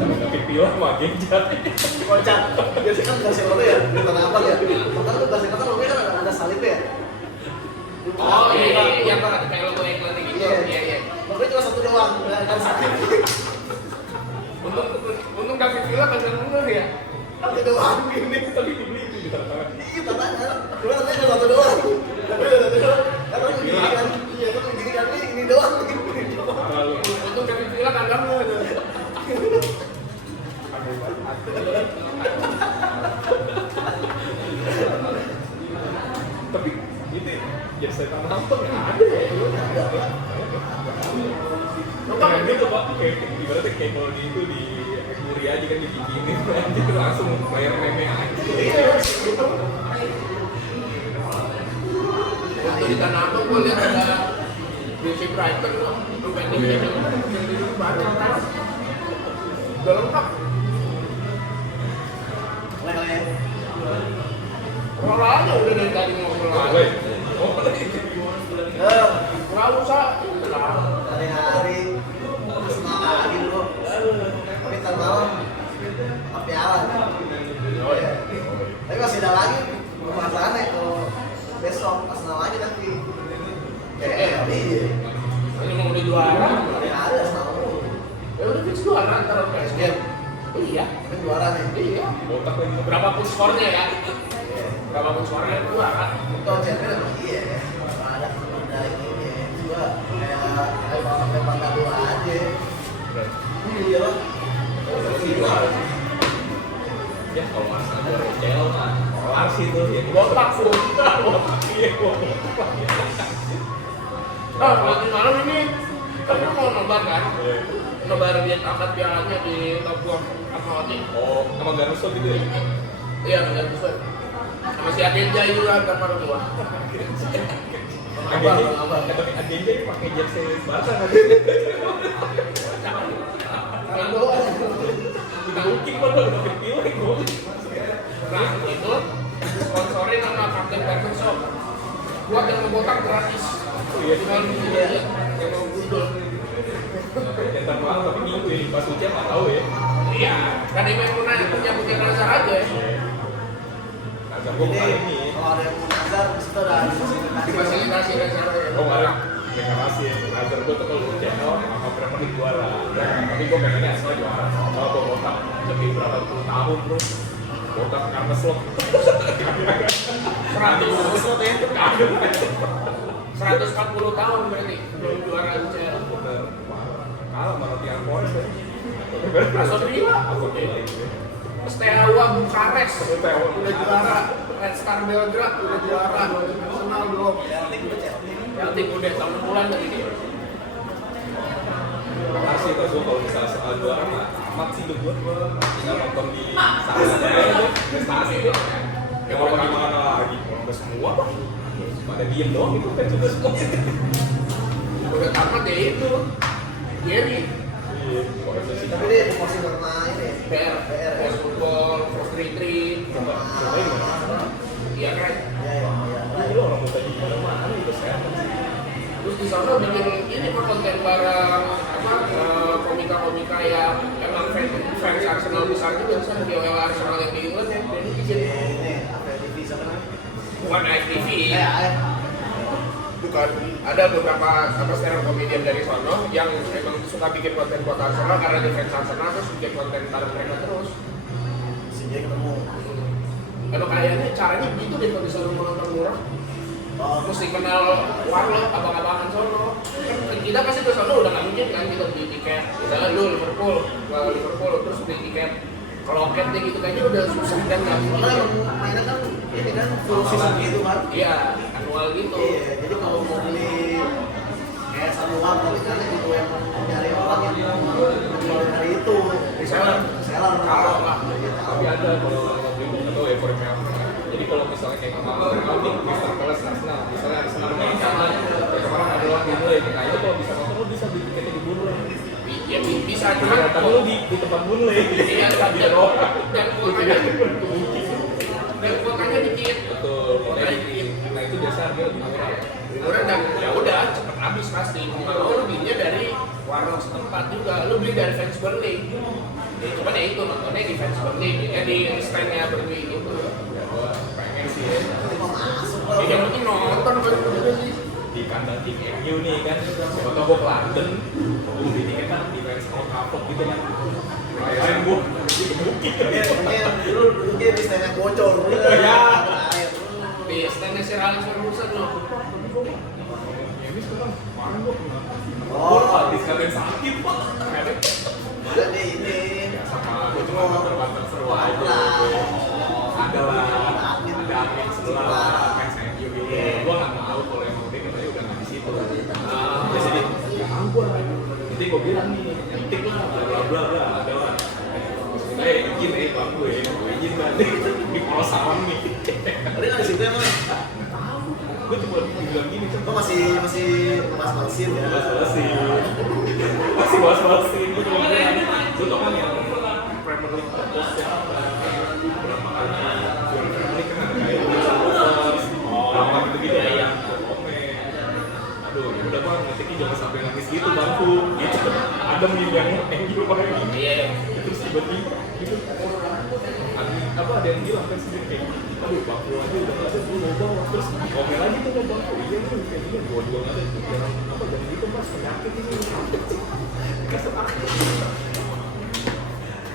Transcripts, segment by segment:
Pipila sama Genjar. Kocak. Biasanya kan Barcelona ya, di tanah abang ya. Makanya tuh Barcelona kan kan ada salibnya ya. Oh iya, yang kayak logo iklan gitu. Iya. Makanya cuma satu doang, nggak ada salib. Untung David Villa kagak bener ya. Satu doang ini. Tapi dibeli itu di tangan. Iya, tanahnya. Cuma nanti cuma satu doang. Tapi ada satu doang. Kan begini kan. Iya, kan begini kan ini doang. Parah lu. Untung David Villa kagak bener. Tapi itu ya saya tanah apa nggak ada ya? Kayak gitu pak, kayak ibaratnya kayak kalau di itu di Muri aja kan dibikinin, anjir langsung bayar meme aja. Waktu di Tanah Abang gue lihat ada DC Brighton loh, pending yang di Bandung kan. Udah lengkap. Rola aja udah dari tadi ngobrol aja. Nggak usah. Hari-hari senang lagi dulu. Tapi ntar malam tapi alat. Tapi masih ada lagi pembahasannya kalau besok Arsenal lagi nanti. Iya. Ini mau udah juara. Hari-hari Arsenal dulu. Ya udah fix juara antara PSG. Iya. Kan juara nih. Iya. Botak lagi. Berapapun skornya ya. Berapapun skornya juara. Untuk champion emang iya ya. Ada ini juga kayak sampai pangkat dua aja. Iya loh. Ya kalau Arsenal juara CL mah kelar sih tuh ya. Botak tuh. Iya botak. Nah, nanti malam ini kita mau nobar kan? Nobar dia angkat pialanya di Papua Fatmawati. Oh, sama Garuso gitu ya? Iya, nggak bisa. Sama si Adenja juga kan malam gua. Tapi Adenja ini pakai jersey Barca nggak sih? Udah booking kan udah kepilih gua. Nah, itu sponsorin sama Kapten Barber Shop. Buat yang mau botak gratis. Iya, Tinggal dia yang mau gundul. Yang mahal tapi ngikutin pas ujian nggak tahu ya. Iya, kan ini punya rasa aja ya. Agak gua kemarin nih. Kalau ada yang mau nazar, disitu ada Difasilitasi Nazar ya. Oh nggak deklarasi ya. Nazar gua tuh kalau ujian sama Premier League juara. Tapi gua pengennya Arsenal juara. Kalau gua botak lebih berapa puluh tahun bro. Botak karena slot. 140 tahun berarti belum juara UCL. Kalah sama Nottingham Forest ya. Aston Villa. Steaua Bukares udah juara. Red Star Belgrade udah juara. Arsenal belum. Celtic udah tahun bulan dari ini. Makasih terus gua kalau misalnya soal juara mah amat sih tuh gua tinggal nonton di sana aja prestasi deh. Yang mau gimana lagi? Udah semua pak. Pada diem doang itu kan juga semua. Udah tamat ya itu. Jerry. Iya, pokoknya sih. tapi dia masih pernah ini PR, PS Football, Force Retreat. Cobain mana? Iya kan? ya. Ini orang muka di mana itu sehat. Terus di sana bikin ini mah konten bareng apa komika-komika yang emang fans Arsenal besar juga misalnya di OL Arsenal yang di England ya dia bikin Ini apa TV sama bukan ITV ya. bukan ada beberapa apa stand komedian dari sono yang emang suka bikin konten buat Arsenal karena di fans Arsenal terus bikin konten bareng mereka terus Si dia ketemu. emang kayaknya caranya gitu deh kalau bisa lu nonton murah mesti kenal warlock abang-abangan sono kan kita pasti ke sono udah nggak mungkin kan kita beli tiket misalnya lu Liverpool terus beli tiket ke loket deh gitu kayaknya udah susah kan nggak mungkin Karena emang mainnya kan ini kan full season gitu kan. iya annual gitu Iya, jadi kalau mau beli kayak satu waktu itu kan gitu yang nyari orang yang menjual hari itu Reseller. kalau Tapi ada kalau beli atau ya for example. Jadi kalau misalnya kayak kemarin kami Crystal Palace Arsenal, misalnya Arsenal main sama kemarin ada lawan Burnley, nah itu kalau bisa nonton lo bisa beli tiketnya di Burnley. ya bisa Nah, cuma tapi lo di tempat Burnley. iya Di Eropa. dan kuotanya dikit Betul, kalau dikit. Nah itu biasa harga lebih murah ya. murah dan ya udah cepet habis pasti kalau lu belinya dari warung setempat juga lu beli dari fans Burnley Ya cuman ya itu nontonnya di fans Burnley, di stand-nya Burnley gitu. Ya gua pengen sih ya. Ya yang penting nonton kan juga sih. Di kandang tim MU nih kan, siapa tau gue ke London, gue beli tiket kan di fans Old Trafford gitu kan. Main gue, bukit kan. Dulu kayak di stand bocor. Ya. Di stand-nya si Alex Ferguson loh. Ini sekarang kemarin gue kena. Oh. Habis katanya sakit pak. Ada deh ini. Ya sama gue cuma banter-banter seru aja. Ada lah, ada angin sebelah fans MU gitu. Gue nggak tahu kalau yang mudik katanya udah nggak di situ. Ya jadi ya gue. Nanti gue bilang nih, nyetik lah, bla bla bla, ada lah. Izin bang gue izin banget di Pulau Sawang nih. Tadi nggak di situ emang. Gue cuma bilang gini, Kok masih mas-masin ya? masih was-wasin gue cuma bilang, lu tau kan yang Premier League post ya berapa kali juara Premier League kan ada kayak apa gitu-gitu ya komen. Aduh, ya udah bang, ngetiknya jangan sampai nangis gitu bangku, gitu. Ada yang MU pakai ini, Iya. terus tiba-tiba gitu. Ada yang bilang kan sendiri kayak, aduh bangku aja udah nggak ada, gue mau bawa, terus komen lagi tuh kan bangku, iya nih kayak gini, dua-dua nggak ada, jangan apa jangan gitu mas, penyakit ini, kasih aku.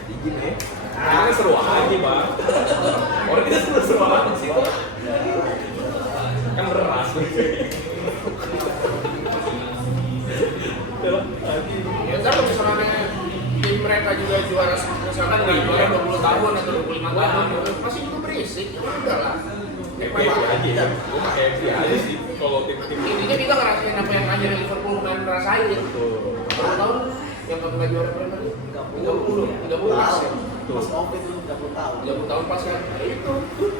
Izin ya, karena seru aja bang, orang kita seru aja sih kok, kan beras Ya kan kalau misalnya tim mereka juga juara misalkan nggak juara 20 tahun atau 25 tahun masih juga berisik, enggak lah. happy aja ya, gue mah happy aja sih kalau tim-tim Intinya kita ngerasain apa yang akhirnya Liverpool kemarin ngerasain. tuh. Berapa tahun yang nggak juara Premier League? 30 pas ya. Pas Covid itu 30 tahun. 30 tahun pas kan. Ya itu.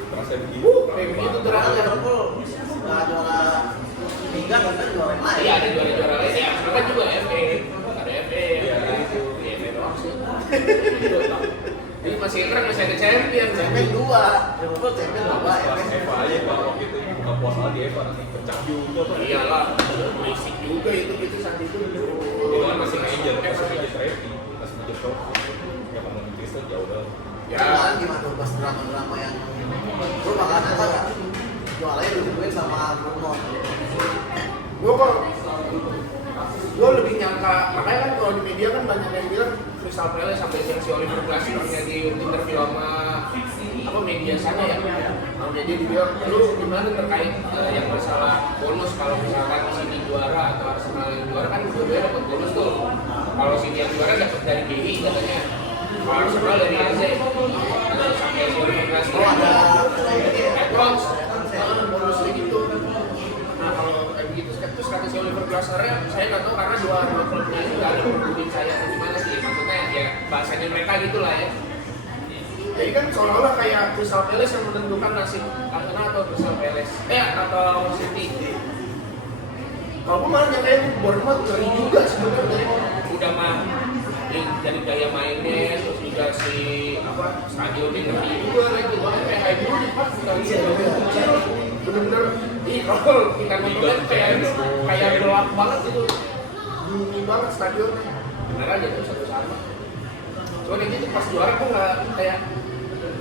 Terasa begitu, Kayak begitu tuh Karena rasanya. Liverpool nggak juara tiga kan juara yang lain. Iya ada juara-juara lain ya. Kan juga FA. Ada FA. Iya, itu. Ya FA doang sih. Jadi masih keren masih ada champion. Champion 2, Liverpool champion 2, pas Eva aja pak waktu itu buka puasa di Eva pecah juga pak. Iyalah, berisik juga itu saat itu. Itu kan masih major trophy, masih major trophy. Ya kalau Inggris tuh jauh banget. Ya, Kemarin gimana tuh pas drama-drama yang lu bakal nonton nggak? Jualanya dihubungin sama Bruno. gue lebih nyangka, makanya kan kalau di media kan banyak yang bilang Crystal Palace sampai si Oliver Glasner di interview sama apa media sana ya, sama media dibilang lu gimana terkait yang masalah bonus kalau misalkan City juara atau Arsenal yang juara kan dua-duanya dapat bonus tuh. Kalau City yang juara dapat dari BI katanya, kalau Arsenal dari AZ. Sampai si Oliver Glasner Oh ada ini ya? Advance, bonus gitu. Nah kalau kayak begitu terus kata si Oliver Glasner saya nggak tahu karena dua klubnya ini nggak ada berhubungin saya atau gimana sih, maksudnya ya bahasanya mereka gitulah ya. Jadi kan seolah-olah kayak Crystal Palace yang menentukan nasib Arsenal atau Crystal Palace atau City. Kalau gue malah kayak Bournemouth ngeri juga sebenarnya, udah mah dari gaya mainnya terus juga si apa stadionnya ngeri juga lagi, kayak dulu di pas kita bisa bener-bener kalau kita nonton kayak gelap banget itu, bunyi banget stadionnya, bener aja tuh satu sama. Cuma kayak gitu pas juara kok nggak kayak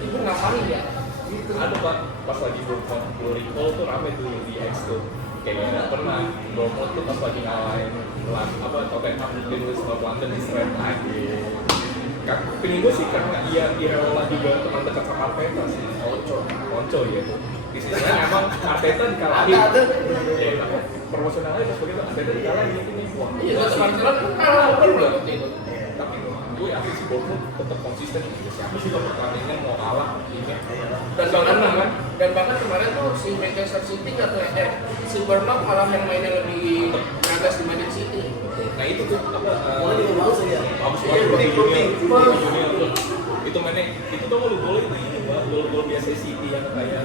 ibu ngapain ya? Gitu. Ada pak, pas lagi Blue Recall tuh rame tuh di X tuh. Kayaknya nggak pernah Bournemouth tuh pas lagi ngalahin Tottenham di North London di Strand lagi. Kan pengen gue sih karena Iraola juga teman dekat sama Arteta sih. Konco ya tuh. Di sini emang Arteta dikalahin. Ya, promosionalnya pas begitu Arteta dikalahin ini. Iya, terus Barcelona kalah udah waktu itu. Tapi gue yakin sih Bournemouth tetap konsisten. Siapa sih kalau pertandingan mau kalah timnya? Dan bahkan kemarin tuh si Manchester City atau si Bournemouth malah yang mainnya lebih ngegas dibanding City. Nah itu tuh apa? Mulai juga bagus ya. Bagus banget junior. Itu mainnya itu tuh gol itu ini gol biasa City yang kayak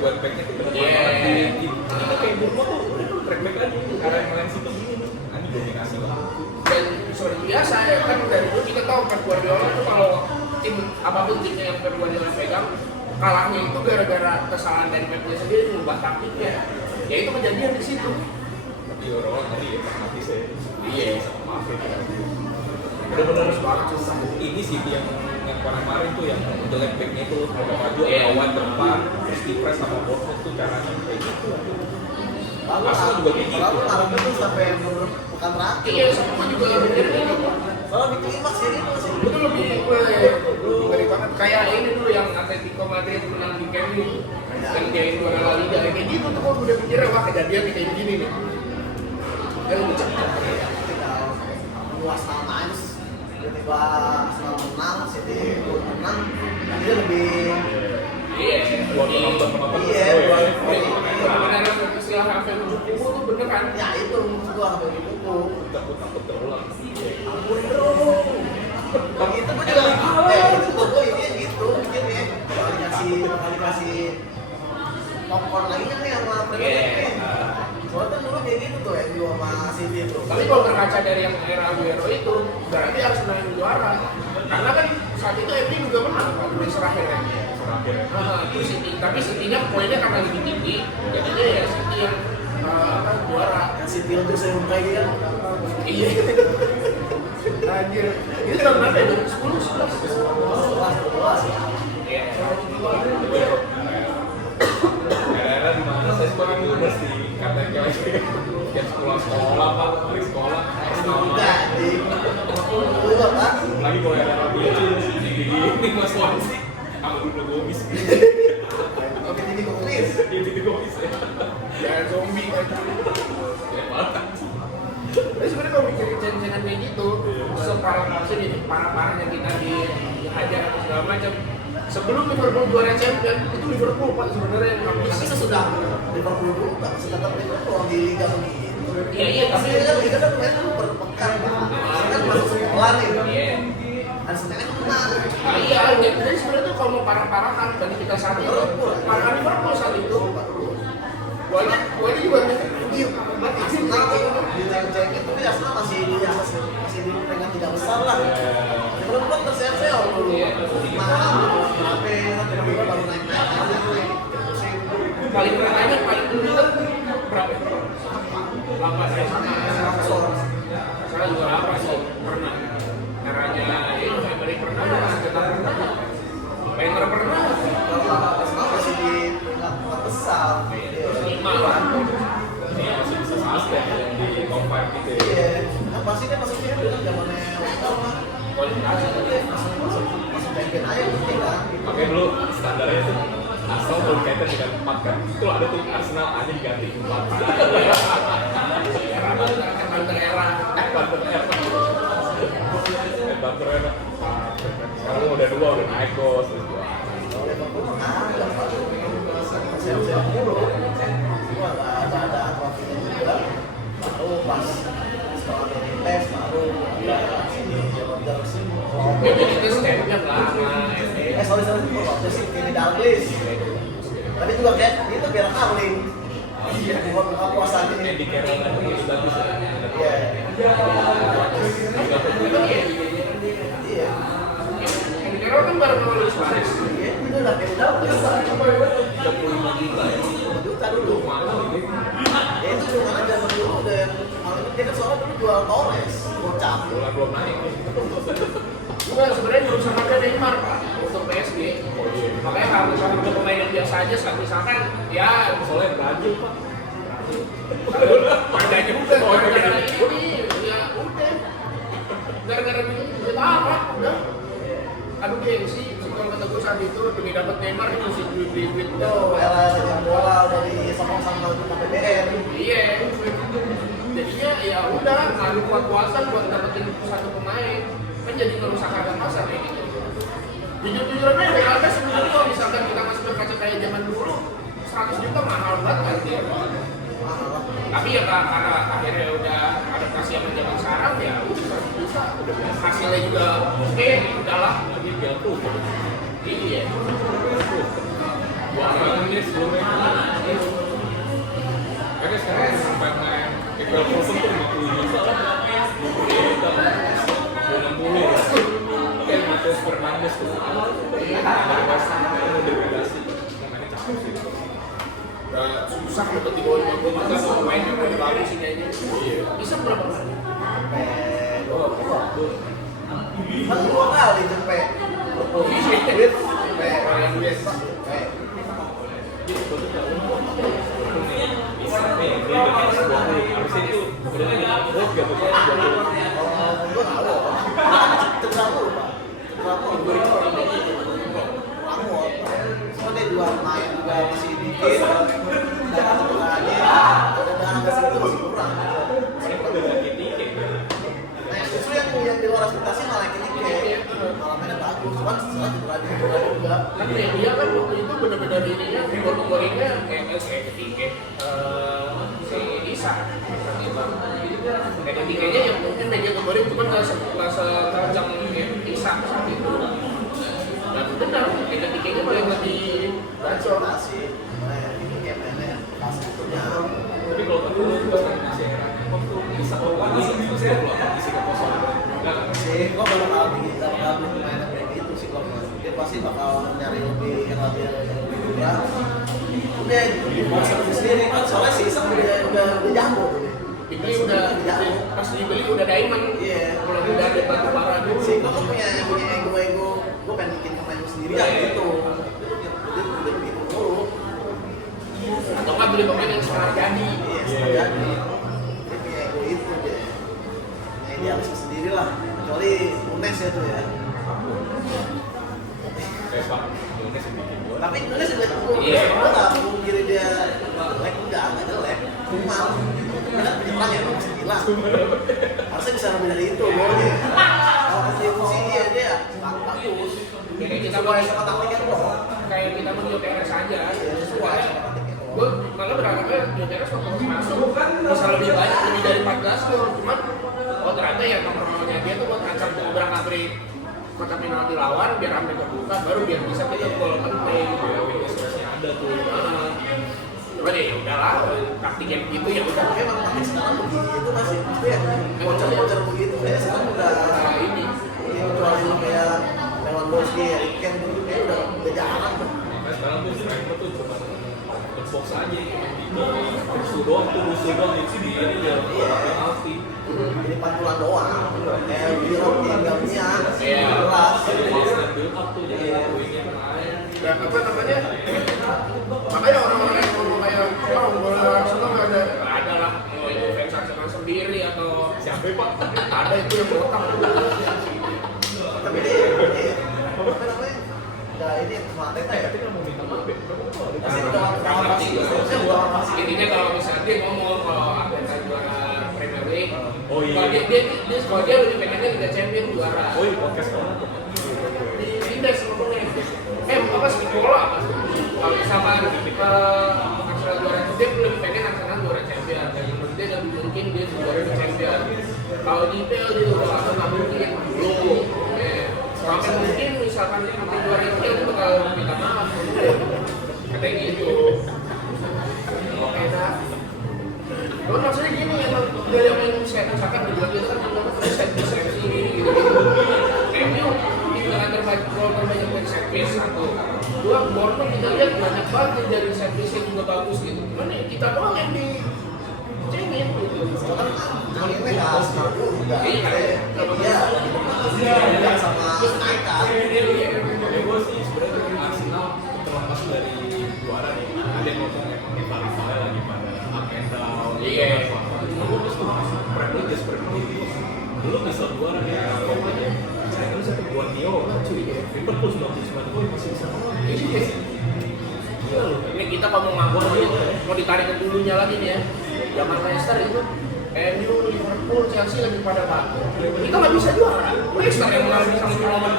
backnya kita banget. Ini kayak Bournemouth tuh track back aja karena yang main situ gini. Ini dominasi banget. Dan seperti biasa ya kan dari dulu kita tahu Pep Guardiola tuh kalau tim apapun timnya yang Pep Guardiola pegang kalahnya itu gara-gara kesalahan dari Pepnya sendiri mengubah taktiknya. Ya itu kejadian di situ. Tapi orang tadi ya pragmatis ya. Iya sama mafia. bener-bener banget susah. Ini sih yang kemarin tuh yang jelek backnya itu agak maju, Iya. lawan depan, terus di press sama Bournemouth tuh caranya kayak gitu. Lalu Arsenal juga kayak gitu. lalu ngarepnya tuh sampai beberapa pekan terakhir. Iya, semua juga mikir gitu. Soalnya di klimaks ya itu sih. Itu lebih ngeri banget. Kayak ini dulu yang Atletico Madrid menang di Camp Nou, yang dia itu juara La Liga kayak gitu tuh, gua udah mikirnya wah kejadian nih kayak gini nih. Dan lebih cepat. Tinggal luas nama aja. Tiba-tiba Arsenal menang, City menang, dia lebih Iya, Buat penonton Iya, benar-benar istilah sampai ujung kuku tuh bener kan? ya itu maksud gua sampai di buku. takut terulang. Ampun dong. Begitu gua juga itu gua ini gitu mikirnya. Kalau dikasih popcorn lagi kan nih sama Premier League. Soalnya kan dulu kayak gitu tuh ya di sama City tuh. Tapi kalau berkaca dari yang era Aguero itu, berarti harus menang juara. Karena kan saat itu MU juga menang kan di terakhir ya. Itu City, tapi City-nya poinnya karena lebih tinggi, jadinya ya City yang juara. City untuk saya mulai dia kan. Iya. Anjir. Itu tahun berapa ya? 2010, 11? 11 ya. Iya. Era di mana saya sekolah dulu mesti katakan kayak sekolah pak, dari sekolah Enggak, di dulu apa? lagi kalau ada dia ini mas Wansi, aku dulu gomis, Oke, jadi kuis. ini gomis ya, Jangan zombie kan. ya mantap. Tapi sebenarnya kalau mikirin ceng-cengan kayak gitu, separah maksudnya parah-parahnya kita dihajar atau segala macam. Sebelum Liverpool juara Champion, itu Liverpool pak sebenarnya yang Tapi habis. sesudah Liverpool dulu nggak tetap Liverpool di Liga begitu. Iya, Tapi Liga kan main dulu per pekan pak. Kan masuk sekolah nih. Iya. Dan sebenarnya menang. Nah, iya, jadi sebenarnya tuh kalau mau parah-parahan dan kita saat itu, parahan Liverpool saat itu. Gua juga Di Arsenal di cek-cek itu di Arsenal masih di atas masih di peringkat tidak besar lah. Liverpool terseok dulu. Mahal, berapa? Tiba-tiba baru naik-naik aja tuh. paling renanya paling dulu kan berapa? 8 saya sama. Saya juga 8 sih pernah. Caranya itu Emery pernah, cetak pernah. Wenger pernah. Kalau Arsenal masih di peringkat empat besar. 5 lah. Ini masih bisa sustain yang di top 5 gitu ya. Iya, kan pasti kan masuknya dengan zamannya Wenger mah. Kualifikasi. Masuk champion aja penting kan. Makanya dulu standarnya tuh Arsenal kalau dikaitkan dengan 4 kan, itu ada tuh Arsenal aja diganti 4. Era banter era. Banter enak. Sekarang udah 2 udah naik bos. Kalau Liverpool mah ada Pak. Siap-siap mulu. Cuma nggak ada trofinya juga. Baru pas setelah dari tes baru ada sini Rodgers. Ya jadi itu stepnya lama. Sorry Rodgers ini Dalglish. Tapi juga kayak itu biar Carling. Buka puasa ini. Andy Carroll kan lebih bagus ya. Iya. Iya. Yang Carroll kan baru sama Luis Suarez. Iya, itu udah kayak Dalglish. 35 juta ya. Juta dulu. Ya itu cuma aja dulu dan dia kan soalnya dulu jual Torres, gocap. Bola belum naik. Juga sebenarnya berusaha ada Neymar pak untuk PSG. Makanya harus ada pemain yang biasa aja saat misalkan ya Soalnya Brazil pak. ada juga gara-gara ini ya udah gara-gara ini udah parah udah. Aduh gengsi kalau kata gue saat itu demi dapat Neymar itu mesti duit Itu era yang bola udah disokong sama PBR. Iya. Jadinya ya udah ngadu kuat-kuatan buat dapetin satu pemain kan jadi ngerusak harga pasar kayak gitu. Jujur-jujuran aja Real Madrid sebenarnya kalau misalkan kita masih berkaca kayak zaman dulu 100 juta mahal banget kan dia. Tapi ya karena akhirnya udah adaptasi sama zaman sekarang ya udah 100 juta udah hasilnya juga oke udahlah Lagi jatuh. iya. Gua ini sebelumnya. Karena sekarang sampai main equal person tuh 50 juta. 60 ya. Kayak Mateus Fernandes tuh. Dari West Ham udah degradasi. Namanya capek sih. Susah dapat di bawah 50 juta sama pemain yang lebih bagus sih kayaknya. Iya. Bisa berapa kali? Sampai 20. Kan 2 kali cepet. Duit, cepet. Bisa nih, dia udah kayak sebuah harusnya itu udah nggak gak betul Kalau gue nggak mau. Cedera mulu pak. Cedera mulu. Ngamuk. Cuma dia jual main juga masih dikit. Dan sebenarnya ada segitu masih kurang. udah lagi tiket. Nah justru yang di luar ekspektasi malah ini kayak malah mainnya bagus. Cuman setelah cedera juga. Kan dia kan waktu itu benar-benar ininya gol-golnya kayak si Isa kayak tiketnya yang mungkin media kemarin cuma nggak sekencang Isa saat itu dan benar kayak tiketnya paling lebih bacot Masih. Nah ini kayak mainnya kasih itunya. Tapi kalau aku waktu bisa itu saya belum isi kekosongan. Enggak kan? Sih, gua baru kali pemain kayak gitu sih kalau dia pasti bakal nyari lebih ya. Udah di sendiri kan soalnya sih udah jago. dibeli udah pas dibeli udah diamond kalau udah ada batu bara dulu Sih, gua punya ego, gua pengen bikin pemain sendiri ya gitu. Dia udah begitu dulu. atau nggak beli pemain yang sekarang jadi Iya, jadi dia punya ego itu deh. Punya idealisme sendiri lah. Kecuali Nunes ya tuh ya. Kayak Pak, Indonesia sedikit gua. Tapi Nunes juga Iya. gua nggak mungkin dia jelek, enggak jelek. Cuma dia penyerang ya masih gila. Harusnya bisa lebih dari itu golnya. Kalau kontribusi dia bagus. kayak kita Sesuai sama taktiknya bro. kayak kita mau Jokeres aja Sesuai sama taktiknya bro. gue malah berharapnya Jokeres waktu masuk bisa lebih banyak lebih dari 14 gol cuman oh ternyata ya nomornya dia tuh buat ngacak beberapa beri kotak penalti lawan biar sampai terbuka baru biar bisa kita gol penting Ada tuh. cuman ya udahlah taktik yang begitu ya udah Emang taktik sekarang begitu masih itu ya. Bocor-bocor begitu kayaknya sekarang udah ini kecuali kayak Lewandowski, Harry Kane gitu kayak udah jarang tuh. Nah, sekarang tuh striker tuh cuma box aja gitu. Rusuh doang itu dia jarang penalti. Jadi pantulan doang. Kayak Biro tinggal punya. Iya. Jelas. Jadi build up tuh jadi wingnya main. dan apa namanya makanya orang-orang yang ngomong kayak oh bola Arsenal nggak ada lah mau itu fans Arsenal sendiri atau Siapa Pak? ada itu yang botak Tapi dia apa namanya? Nah ini sama Teta ya. Tapi kan mau minta maaf ya. Pasti udah pasti. Harusnya udah pasti. intinya kalau misalnya dia ngomong kalau Arteta juara Premier League Oh, iya. kalau dia lebih pengennya Liga Champion juara Oh iya podcast kamu. di Indes ngomongnya apa sih bola apa sih kalau misalkan Arsenal juara itu dia lebih pengen Arsenal juara Champion dan menurut dia nggak mungkin dia juara Champion kalau di IPL dia udah nggak mungkin dulu sampai mungkin misalkan nanti juara IPL itu bakal minta maaf katanya gitu oke dah Cuman maksudnya gini, emang dia yang main set, misalkan dibilang gitu kan set piece ini gitu. MU dengan terbanyak buat set piece satu. Dua, Bournemouth kita lihat banyak banget dari set piece yang juga bagus gitu. Cuman ya kita doang yang dicengin gitu. Kalau ini nggak Arsenal juga. Iya. Dia sama United. Ya gue sih sebenarnya Arsenal terlepas dari juara nih. Ada yang ngomong emang rival lagi pada up and down. Iya. Gue tuh Premier League belum bisa juara nih. Kok aja? Saya kan satu Guardiola cuy. Liverpool 99 poin masih bisa menang. Iya. Ini kita kalau mau nganggur mau ditarik ke dulunya lagi nih ya. Zaman Leicester itu MU, Liverpool, Chelsea lagi pada bagus. Kita nggak bisa juara. Leicester yang malah bisa mencoba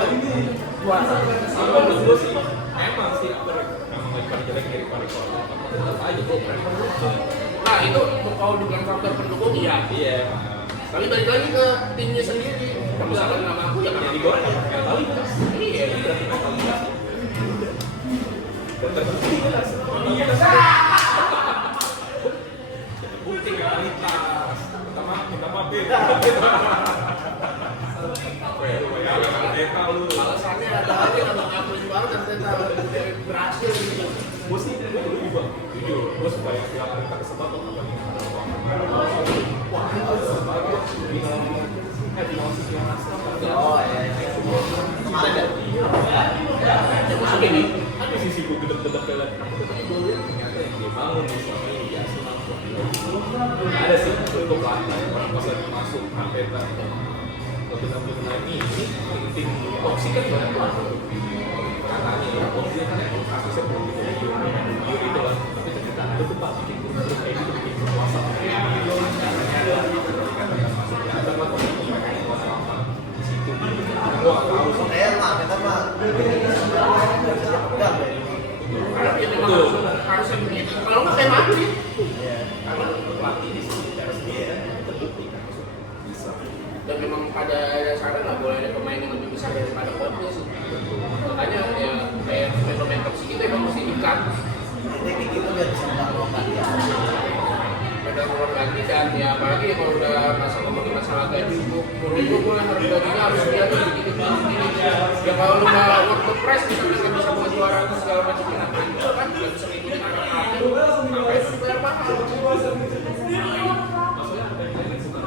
juara. Menurut gue sih emang sih emang lagi pada jelek dari Paris. Tetap aja gue Premier League. Nah itu kalau dibilang faktor pendukung iya. Iya. Tapi balik lagi ke timnya sendiri. Kalau misalkan nggak mampu ya nggak Jadi mampu. gue mentalitas. Iya. Berarti mentalitas. Dan terbukti jelas. Bukti mentalitas. Minta maaf ya. Alasannya ada aja kalau ngakuin banget ternyata berhasil gitu. Gue sih gue dulu juga jujur gue supaya biar kita kesebab apa nih wah ini sebagai final sisi yang Oh iya. ada sih untuk pelatih orang pas lagi masuk Arteta waktu kena ini tim toksik kan banyak banget katanya ya posisinya kan yang kasusnya belum gitu itu lah tapi ternyata ada tuh pak bikin grup kayak gitu bikin puasa katanya ada dikatakan masuk ya ada lah di situ gua nggak tahu sih kita mah enggak Karena ya memang harusnya begitu. Kalau nggak kayak Madrid. karena pelatih di sini cara sendiri kan terbukti kan bisa Dan memang pada dasarnya nggak boleh ada pemain yang lebih besar daripada klubnya sih. Makanya ya kayak pemain toksik itu emang mesti di-cut. ini kayak gitu biar bisa melakukan ya Pada keluar lagi dan ya apalagi kalau udah ngomongin masalah gaji, menurut gue mulai harus gajinya harus diatur gitu. Ya kalau lu nggak work the press misalnya nggak bisa buat juara atau segala macam kenapa itu kan nggak bisa ngikutin anak-anaknya lu sampai itu bayar mahal. maksudnya ada yang lain bukan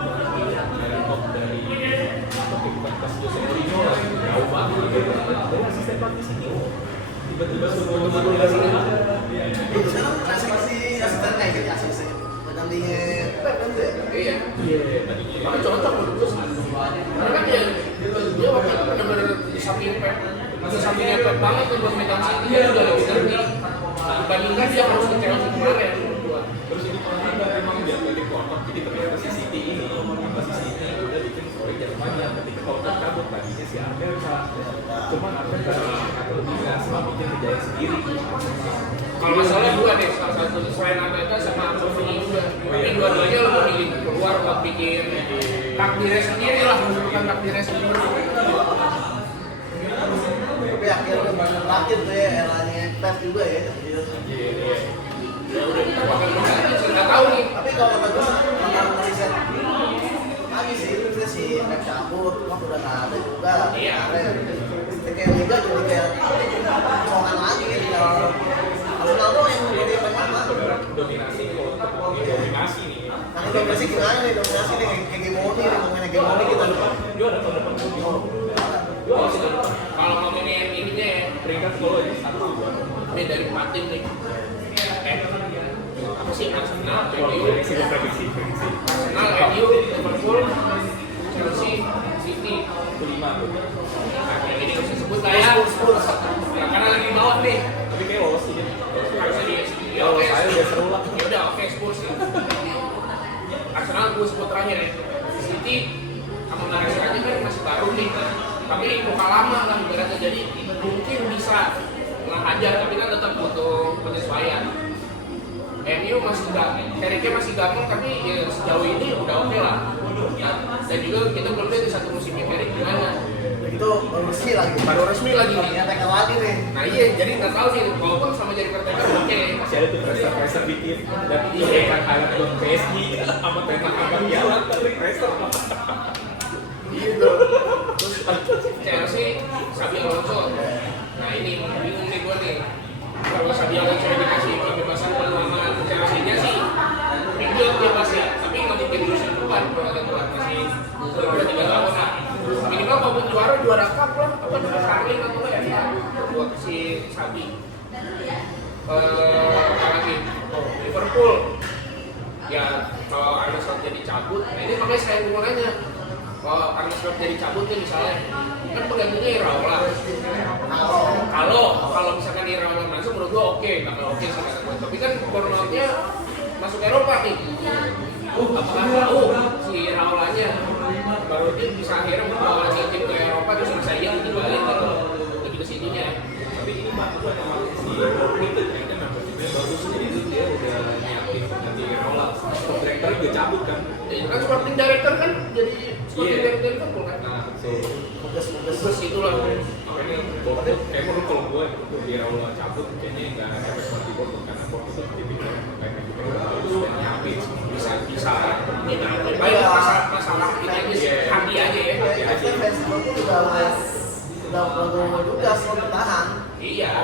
dari top dari tapi bukan pas Jose Mourinho lah jauh banget gitu dari asisten pelatih sini tiba-tiba suruh teman di sini itu sekarang kasih asisten kayak gitu asisten pendampingnya Pep kan tuh ya Iya. iya tadinya Tapi cocok menurut gue karena kan dia waktu itu benar-benar di samping Pep, di sampingnya Pep banget tuh buat megang City dia udah lebih ngerti. Dibandingkan dia harus ke Chelsea kemarin. terus itu ada emang dia balik kotak jadi ternyata si City ini apa si City udah bikin story jangan banyak ketika kotak kabut tadinya si Arteta cuman Arteta atau lebih nggak selama bikin kejayaan sendiri Kalau masalahnya dua deh, salah satu selain Arteta sama Anthony juga. Tapi dua-duanya lo memilih keluar buat bikin takdirnya sendiri lah, bukan takdirnya sendiri. tapi akhirnya terakhir tuh ya eranya Pep juga ya Ya udah kita bakal lihat, saya nggak tahu nih. tapi kalau kata gue tentang riset lagi sih itu si Pep cabut kan udah nggak ada juga Iya. kayak Liga jadi kayak songan lagi kalau Arsenal tuh yang jadi pertama dominasi kotak dominasi nih nah dominasi gimana nih dominasi nih hegemoni nih ngomongin hegemoni kita juara tahun depan Oh, kalau ngomongin ininya ya, peringkat gol aja satu juara ini dari 4 tim nih. Apa sih Arsenal, MU, prediksi Arsenal, MU, Liverpool, Chelsea, City. itu 5 tuh Nah, kayak gini harus disebut lah ya. Nah, karena lagi di bawah nih. tapi kayak lolos sih Harusnya di ya lolos aja udah seru lah Ya udah, oke Spurs ya. Arsenal gue sebut terakhir ya. City sama Malaysia aja kan masih baru nih. Tapi muka lama lah ibaratnya, jadi mungkin bisa ngehajar tapi kan tetap butuh penyesuaian. MU masih Eriknya masih gampang tapi ya sejauh ini udah oke lah. Dan juga kita belum lihat di satu musimnya Erik gimana. itu baru resmi lagi Baru resmi lagi. ya tekan lagi nih Nah iya, jadi nggak tahu sih walaupun sama jadi pertanyaan oke. masih ada tuh pressure bikin dan itu kan highlight buat PSG sama tembak abang jalan tapi pressure Gitu. Terus Chelsea, Xabi Alonso. Nah ini bingung nih gue nih. Kalau Xabi Alonso dikasih kebebasan peluangan Chelsea-nya sih, pinjol dia pasti. Tapi nggak mungkin musim depan kalau ada buat masih udah 3 tahun lah. Minimal kalau juara cup lah, apa Carling atau apa ya buat si Xabi. Apa lagi? Liverpool. Ya kalau Arne Slot jadi cabut, nah ini makanya saya mau nanya. Kalau Arne Slot jadi cabut nih misalnya, kan penggantinya Iraola. Kalau misalkan Iraola masuk, menurut gua oke, bakal oke sih kata gua. Tapi kan Bournemouth-nya masuk Eropa nih. Apakah tahu si Iraolanya baru dia bisa akhirnya membawa tim ke Eropa terus bisa iya dibalik gitu. Lebih ke sininya. tapi ini mah buat si itu kayaknya memang bagus jadi itu dia udah nyiapin nanti rola director juga cabut kan Ya kan sporting director kan jadi sporting director Liverpool kan. nah so Tugas itulah. makanya Bournemouth kayak menurut kalau gue itu dia rola cabut kayaknya nggak efek seperti Bournemouth karena Bournemouth itu tipikal kayak gitu itu sudah nyiapin bisa ini baik masalah ini aja sih hati aja ya. ya kan fans Liverpool udah bergumul juga selalu bertahan Iya.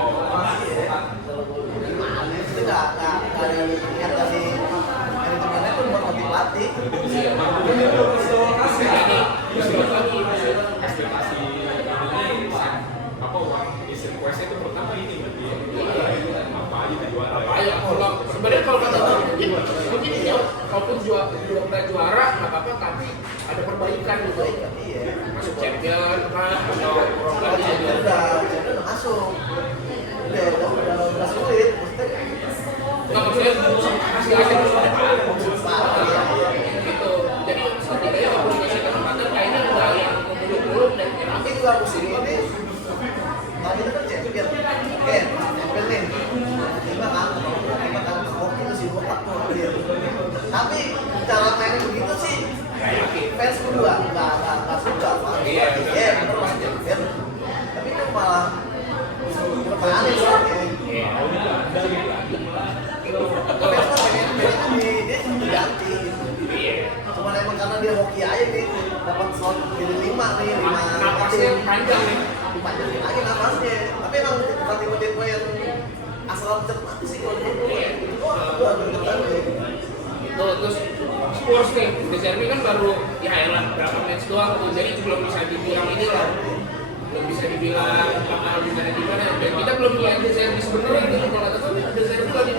gimana itu nggak ada niat dari manajemennya tuh buat ganti pelatih Iya. Ini disebut lagi ekspektasi ini apa uang isi request itu pertama ini berarti apa aja juara apa ya kalau sebenarnya kalau kata gue mungkin ya kalaupun juara nggak apa-apa, tapi ada perbaikan gitu. Iya. Masuk champion kan, atau Kalau champion udah masuk. Udah sulit. nggak maksudnya masih ada musim depan. Iya. Gitu. Jadi setidaknya kalau punya kesempatan kayaknya udah yang muluk-muluk dan Tapi juga musim ini kalau kita kan champion, oke, champion nih. Kita kan hoki itu sih buat tuh. Tapi cara mainnya begitu sih, fans kedua nggak suka. Iya, terus masih champion. Tapi itu malah aneh sih. Tapi apa pengen dia diganti. Cuma emang karena dia hoki aja nih, dapat slot jadi 5 nih, 5 napasnya panjang nih. dipanjangin aja napasnya. Tapi emang bukan tipe-tipe yang asal cepat sih kalau gitu. Gua agak ketan deh. Itu terus Spurs nih, De Zerbi kan baru ya elah berapa match doang tuh, jadi belum bisa dibilang inilah, belum bisa dibilang bakal gimana. Dan kita belum lihat De Zerbi sebenarnya gitu. Kalau kata tuh De Zerbi lagi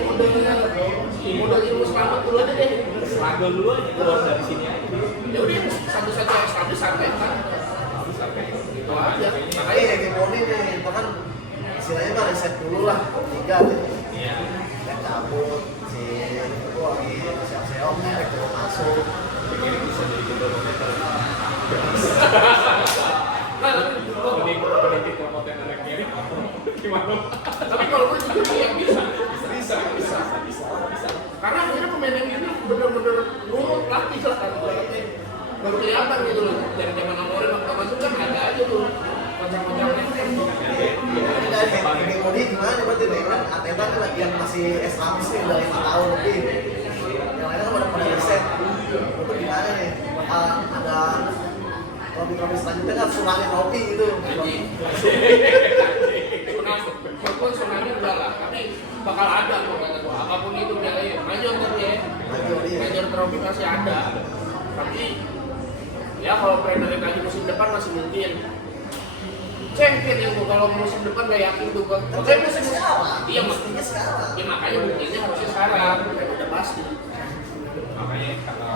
modal ilmu selamat dulu aja deh. Struggle dulu aja keluar dari sini aja. Ya udah satu-satu establish sampai kan. Gitu aja. Makanya ya Gimoni nih, bahkan istilahnya mah reset dulu lah, 3 deh. Iya. Dan cabut, si itu lagi siap-siap, Eric mau masuk. Ini bisa jadi kilometer. Nah, Pendidik promoten anak kiri gimana? tapi kalau gue juga ya bisa. Bisa. Karena akhirnya pemain yang ini bener-bener nurut latih lah kan. Baru kelihatan gitu loh. Dari zaman Amorim waktu masuk kan ada aja tuh kocak-kocaknya. Dari Gimoni gimana berarti nih kan Ateta kan lagi yang masih S-Habis nih udah 5 tahun lebih. Yang lainnya kan pada riset. Itu gimana nih? Bakal ada trofi-trofi selanjutnya kan tsunami trofi gitu. Tsunami enggak lah, tapi bakal ada kok kata gua. Apapun itu biaya major kan ya. Major trophy masih ada. Tapi ya kalau Premier League lagi musim depan masih mungkin. Champion itu kalau musim depan gak yakin tuh gua. Makanya musim sekarang. Iya Mestinya sekarang. Ya makanya buktinya harusnya sekarang. Udah pasti. Makanya karena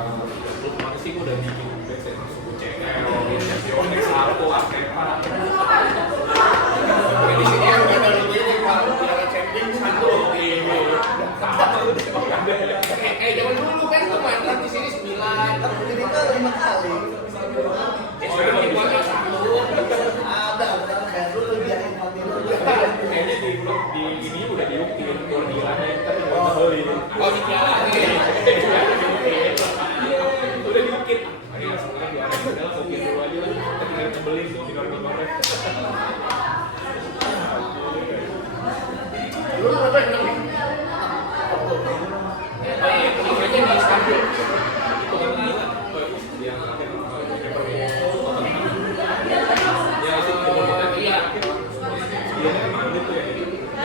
lu kemarin sih gua udah bikin website suku CL, Onyx Arco, Arteta. Di sini yang ada logonya kalau Piala Champion satu. Zaman dulu kan tuh main di sini 9. Ini kan 5 kali. Sekarang dibuatnya 1. Ada kayak dulu biarin Infantino. Kayaknya di ini udah diukir Guardiola-nya tapi nggak beli. Oh di Piala Udah diukir. Ayo sekarang juara padahal ukir dulu aja lah. Kita tinggal nyebelin tuh tinggal kemarin. Dulu berapa yang menang? Oh iya, kemudiannya di Istanbul. Itu kan gila. Yang terakhir ya itu komunitas Iya. dia kan Madrid tuh ya.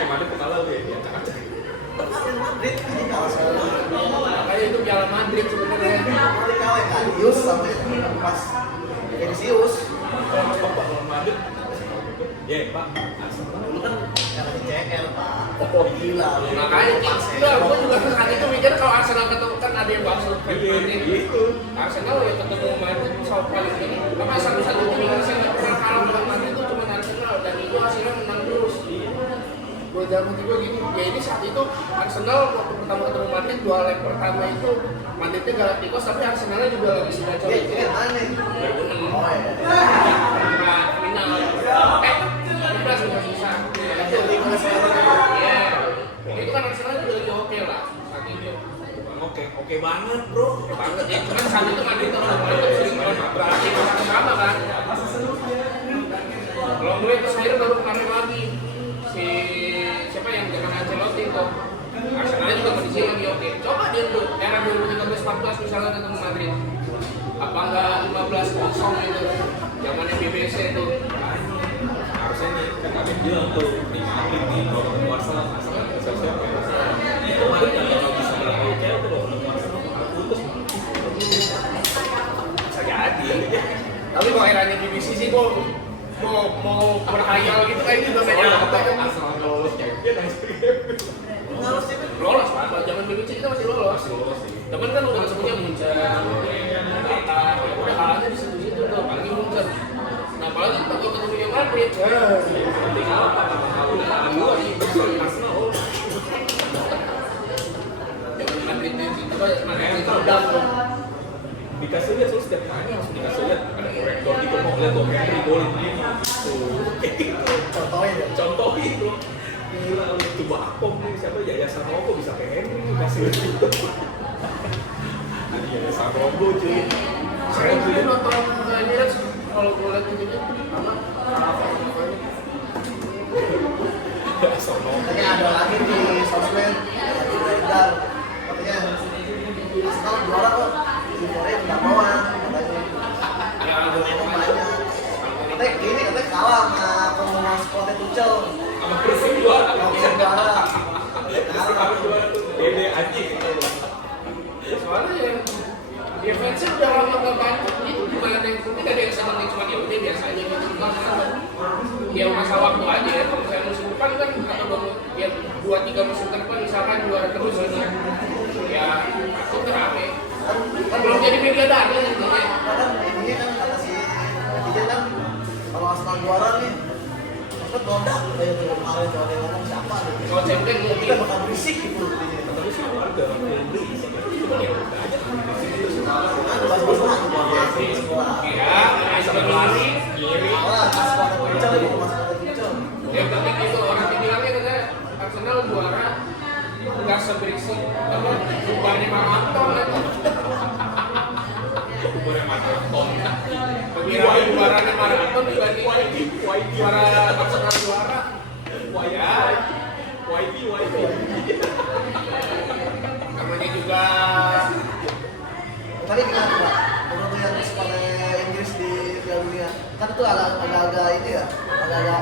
Madrid kalah tuh ya, acak-acak. Madrid ini kalah sama Makanya itu Piala Madrid sebenarnya. kali kalah Kadius sampai pas Vinicius. Bapak lawan Madrid. Ya, Pak. Dulu kan karena di CL Pak. Oh gila. Makanya enggak, gua juga saat itu mikir kalau Arsenal ketemu kan ada yang bahas Gitu. Arsenal ya ketemu Madrid sama paling ini. Apa satu-satu tim Indonesia yang pernah kalah dengan Madrid itu cuma Arsenal dan itu hasilnya menang terus. Gua zaman juga gitu. Ya ini saat itu Arsenal waktu pertama ketemu Madrid 2 leg pertama itu Madridnya Galacticos tapi Arsenalnya juga lagi sudah coba. Ini aneh. 2006. Oh iya. Nah, final. 15 sudah susah. Jadi kalau sekarang Iya. Itu kan Arsenal juga lagi oke lah saat itu. Oke banget, Bro. Oke banget ya. Cuman saat itu Madrid itu mantap sih. Berarti sama kan. Kalau gue terus akhirnya baru kemarin lagi si siapa yang zaman Ancelotti itu Arsenal juga kondisi lagi oke. Coba dia tuh era 2013-14 misalnya ketemu Madrid. Apa enggak 15-0 itu zamannya BBC itu. Harusnya nih, kan kami bilang tuh di Madrid nih, kalau ketemu Arsenal siapa ya? Itu Madrid kalau bisa berapa oke, kalau ketemu Arsenal bakal putus. Bisa jadi. Tapi kalau eranya BBC sih gua mau berhayal gitu kayak gitu Soalnya saja. Arsenal nggak lolos champion langsung Lolos kan? Zaman BBC kita masih lolos. lolos sih. Temen kan udah sebutnya dikasih lihat terus setiap main langsung dikasih lihat ada korektor gitu mau lihat tuh Henry golin ini gitu contohin tuh gila itu Bakom nih siapa Yayasan Robo bisa kayak Henry kasih lihat gitu Yayasan Robo cuy Saya dulu nonton Emirates kalau gue lihat ini apa? Yayasan Robo Katanya ada lagi di sosmed lagi beredar katanya Arsenal juara kok Liverpool nggak doang katanya banyak katanya ini katanya kalah sama pengumuman spotnya Tuchel sama Persib juara nggak bisa juara sama juara tuh Dede anjing Soalnya yang defense udah lama gak bantu itu gimana yang penting ada yang senang cuma ya udah biasa aja gitu ya masalah waktu aja ya kalau saya musim depan kan atau ya 2-3 musim ke depan misalkan juara terus ini ya itu rame kan belum jadi media data gitu ya kan ini kan kata si netizen kan kalau Arsenal juara nih maksudnya produk kayak kemarin kalau dia ngomong siapa gitu kalau champion kita mungkin bakal berisik gitu tapi sih warga yang beli cuma ya udah aja ada bahas-bahas lah masih sekolah ya sama lari kiri malah pas Tuchel itu mas Tuchel yang penting itu orang dibilangnya katanya Arsenal juara nggak seberisik apa bukannya maraton aja umurnya maraton kira juaranya maraton dibanding juara Arsenal juara YB namanya juga tapi gimana Pak? Menurut yang supaya Inggris di Piala Dunia kan itu agak-agak ini ya agak-agak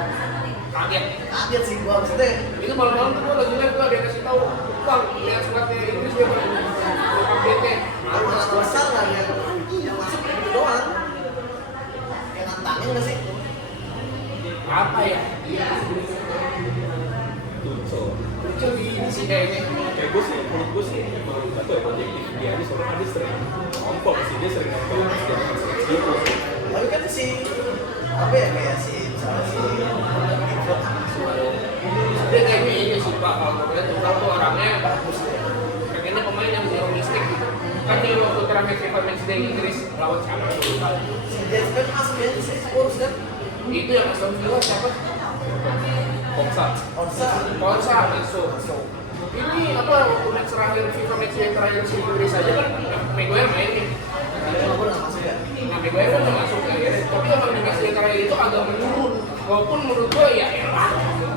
kaget kaget sih gua maksudnya itu malam-malam tuh gua lagi lihat tuh ada yang kasih tahu bang lihat suratnya Inggris dia update-nya malah besar lah yang masuk itu doang yang nantangin nggak sih? apa ya Tuchel di sini kayaknya kayak gue sih menurut gue sih emang nggak tahu ya objektif dia aja soalnya dia sering nonton sih dia sering nonton seleksi gitu Tapi kan si apa ya kayak si misalnya si Pickford dia kayak gini sih pak kalau gue lihat tuh orangnya bagus pengennya pemain yang zero mistake gitu kan dia waktu terakhir FIFA Matchday Inggris lawan siapa si James kan masuk ya si Spurs kan itu yang Aston Villa siapa Konsa masuk ini apa waktu match terakhir FIFA Matchday terakhir si Inggris aja kan Maguire main nih walaupun nggak masuk ya nah Maguire kan nggak masuk ya tapi emang di matchday terakhir itu agak menurun walaupun menurut gue ya enak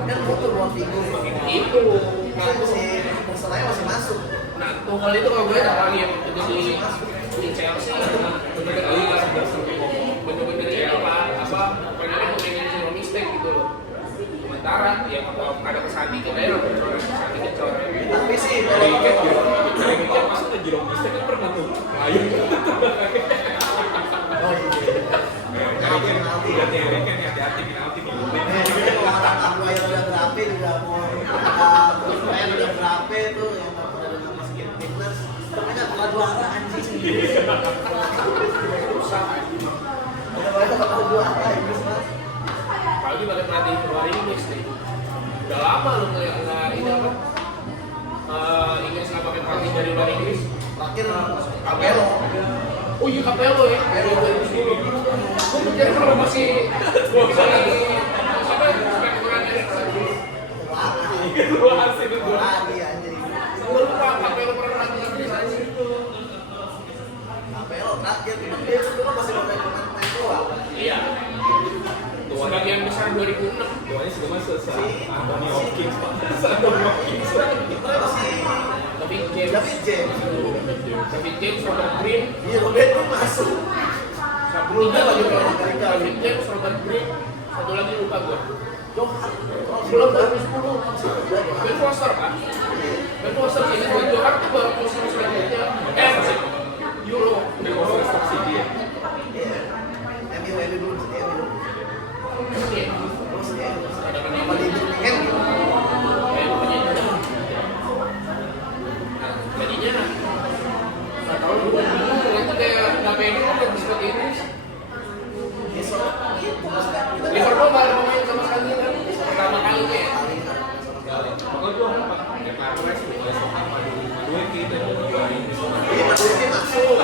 kan butuh buat figur itu nah kan si personanya masih masuk nah Tuchel itu kalau gue ada lagi yang jadi di Chelsea bener-bener ini apa pengennya pengen zero mistake gitu loh sementara ya kalau ada kesandi kita ya kesandi kecor tapi sih Kayak masuk ke Jerome Mistake kan pernah tuh ngayun oh iya hati-hati penalti nih kalau anak gue yang udah berapi juga mau terus main udah berapi tuh yang udah masukin timnas mereka bakal juara anjing susah udah mereka bakal juara Inggris mas apalagi pakai pelatih luar Inggris nih udah lama lu nggak ini apa Inggris nggak pakai pelatih dari luar Inggris terakhir Capello oh iya Capello ya gue pikir kalau masih lagi siapa yang kurangnya dua hasil itu lagi anjing gue lupa Capello pernah pelatih Inggris aja Capello terakhir dia sebelumnya masih main doang iya sebagian besar 2006 tuanya sudah masuk Anthony Hopkins pak Anthony Hopkins kita masih David James David James Robert Green iya Robert pun masuk sebelumnya lagi David James Robert Green satu lagi lupa gue Johan belum 2010 Ben Foster kan Ben Foster ini buat Johan tuh baru musim selanjutnya Euro instruksi dia iya MU dulu masih MU terus ya apa di Birmingham gitu jadinya nggak tahu juga ternyata kayak nggak pengen apa seperti ini ya soalnya gitu maksudnya kita Liverpool nggak ada pemain sama sekali kan pertama kali kayak makanya gua apa ya Marquez mulai sama dua gitu iya Madueke masuk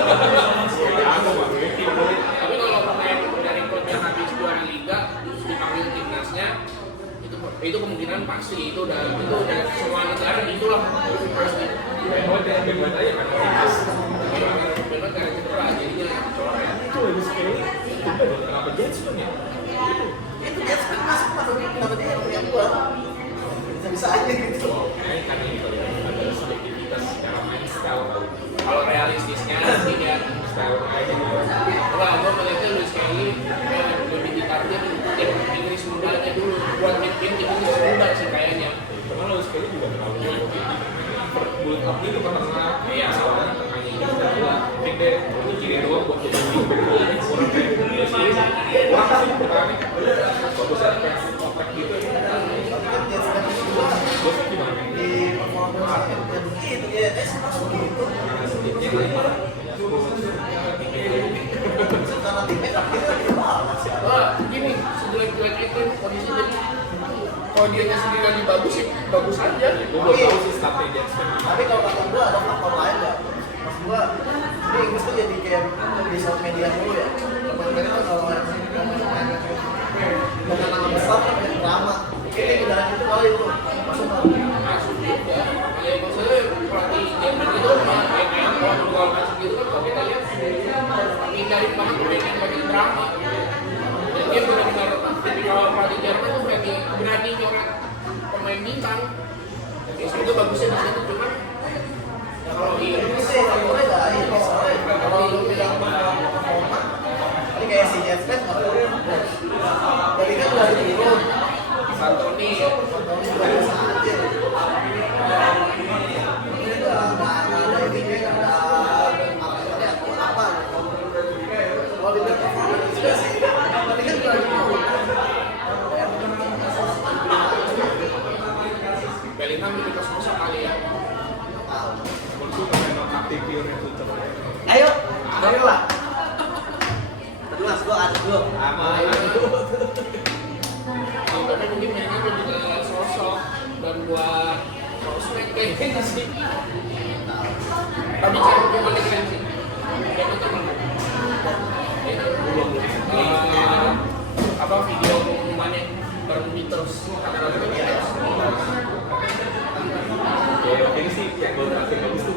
itu kemungkinan pasti itu udah semua negara gitulah pasti. Band aja kan timnas. Benar kayak cedera jadinya coret. Itu lebih sekali. Kenapa Jets tuh ya? Itu dia sekarang masuk kenapa dia yang gua bisa aja gitu. Karena ini kalau ada subjektivitas secara main style kali. Kalau realistisnya sih dia Style aja gitu. Wah, gue melihatnya Luis Kelly lebih ditarget tim Inggris mudanya dulu buat tim Inggris muda sih kayaknya. Karena lo sekali juga terlalu build up itu karena Iya. soalnya tengahnya ini udah gila. Pick deh, ini kiri doang buat jadi wingback kurang kayak kurang sih pertahanan. Bagusnya kayak otak gitu. Tapi kan dia sekarang juga Bosnya gimana? di performance yang begitu dia masuk begitu. Karena sedikitnya lima. Sekarang timnya kan kita banget sih. Wah, gini, sejelek-jelek itu kondisi jadi kalau dianya sendiri lagi bagus sih, bagus aja. Gue belum tahu sih strategi Jets. Tapi kalau kata gua ada faktor lain nggak? Maksud gua ini Inggris tuh jadi kayak di sosial media dulu ya. Mereka kan kalau main dengan nama besar kan jadi drama. Ini udah itu kali itu masuk Masuk juga. Ya maksudnya pelatih Jerman itu kayak gol masuk gitu kan kalau kita lihat hindarin banget pemain yang banyak drama. Dan dia benar-benar tipikal pelatih Jerman tuh berani nyoret pemain bintang. Ya sebenarnya bagusnya di situ cuman kalau ini sih faktornya nggak ini soalnya kalau lu bilang performa ini kayak si Jetfest nggak perlu jadi kan udah turun Santoni Santoni juga bisa aja ini nggak ada ininya nggak ada apa kalau dibilang performa juga sih tapi kan udah turun Bellingham lebih ke sosok kali ya. Untuk memang aktif pionir itu ayo lah terus gua ada dulu Tapi mungkin mainnya lebih ke sosok dan buat sosmed kayaknya sih. Tapi cara gimana keren sih? Kayak itu kan. Apa video pengumumannya berhenti terus kata-kata terus. ya ini sih yang gue terakhir bagus tuh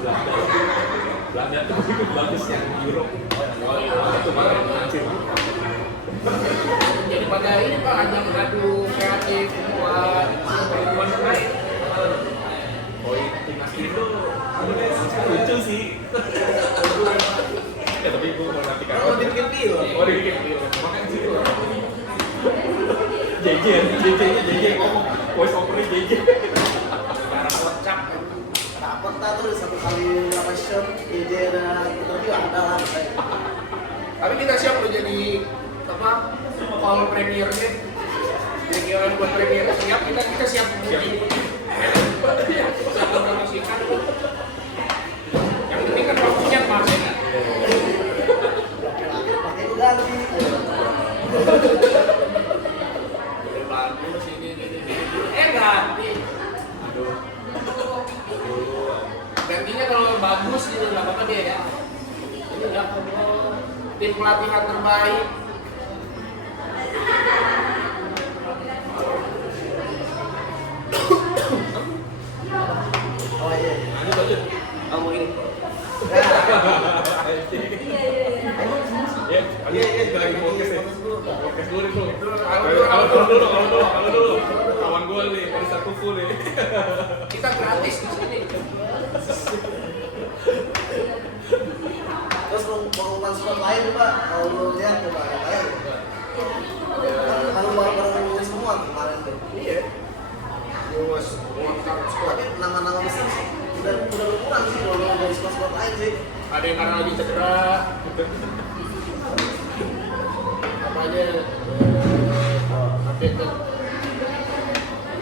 Belanda tuh begitu bagus yang Europe itu malah yang hancur Jadi pada ini Pak ajang adu kreatif buat perempuan lain. oh timnas itu lucu sih ya tapi gue mau nanti kalau dibikin film oh dibikin film makanya sih JJ ngomong voice overnya JJ Sekarang lengkap. dapat tak tuh satu kali apa show ide dan interview ada lah Tapi kita siap loh jadi apa? Call premiernya. Jadi orang buat premier siap kita siap jadi. Siap promosikan. Yang penting kan waktunya pas ya. pakai itu ganti Bagus ini. Ganti. Gantinya kalau bagus gitu nggak apa-apa dia ya. Ini nggak tim pelatihan terbaik. oh iya lanjut Kamu ini. ya kita lagi podcast ya podcast dulu kalau dulu kawan gue nih Parisa Kufu nih Kita gratis di sini. terus pengumuman spot lain coba kalau lu lihat coba kayak kalau bareng semua kemarin tuh Iya. Luas, tapi nama-nama besar sih udah berkurang sih kalau dari spot lain sih ada yang karena lagi cedera. Apa aja? Apa itu?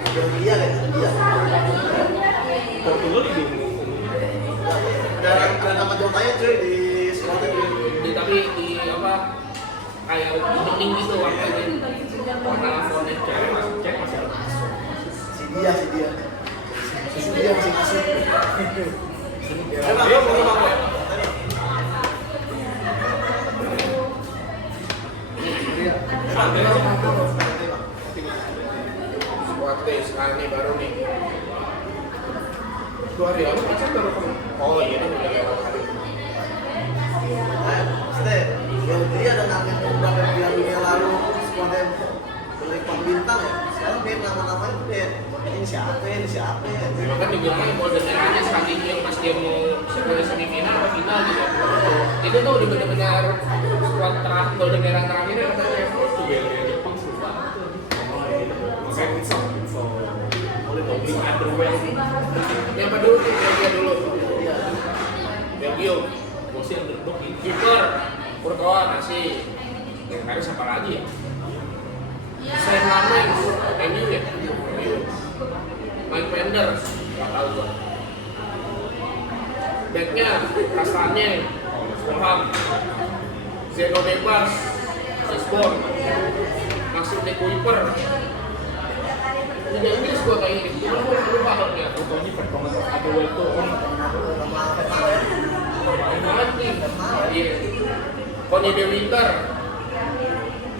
Belgia kan dia Portugal itu ada nama Jotanya cuy di spotnya Tapi di apa? Kayak di dinding gitu warnanya. Warna fontnya cek masih si dia masih masuk Squad Nih sekarang nih baru nih 2 hari lalu Vincent baru ketemu. Oh iya nih udah lewat hari. Nah, maksudnya yang dia ada nama beberapa bulan lalu squadnya beli bintang ya. Sekarang dia nama-namanya tuh kayak ini siapa ya. Memang kan dibilangnya Golden Era-nya sekali yang pas dia mau semifinal atau final gitu. Itu tuh udah bener-bener squad terakhir Golden Era terakhirnya katanya. Itu bel-bel Jepang seru banget. Makanya bisa boleh dong beli underwear sih. Yang dulu nih Belgia dulu. Iya. Belgia. Gue sih underdog ini. Kiper Courtois masih. Yang harus siapa lagi ya? Sam Lammens, MU ya? MU. Mike Penders, nggak tahu gua. Backnya Kastanye, Fulham, Zeno Debas, Lisbon, Maxim de Kuiper. Liga Inggris gua kayak gitu, cuma gua lupa haknya. Fotonya pertolongan underwear itu Sama Fetmar ya. Nanti, iya. Conny de Winter,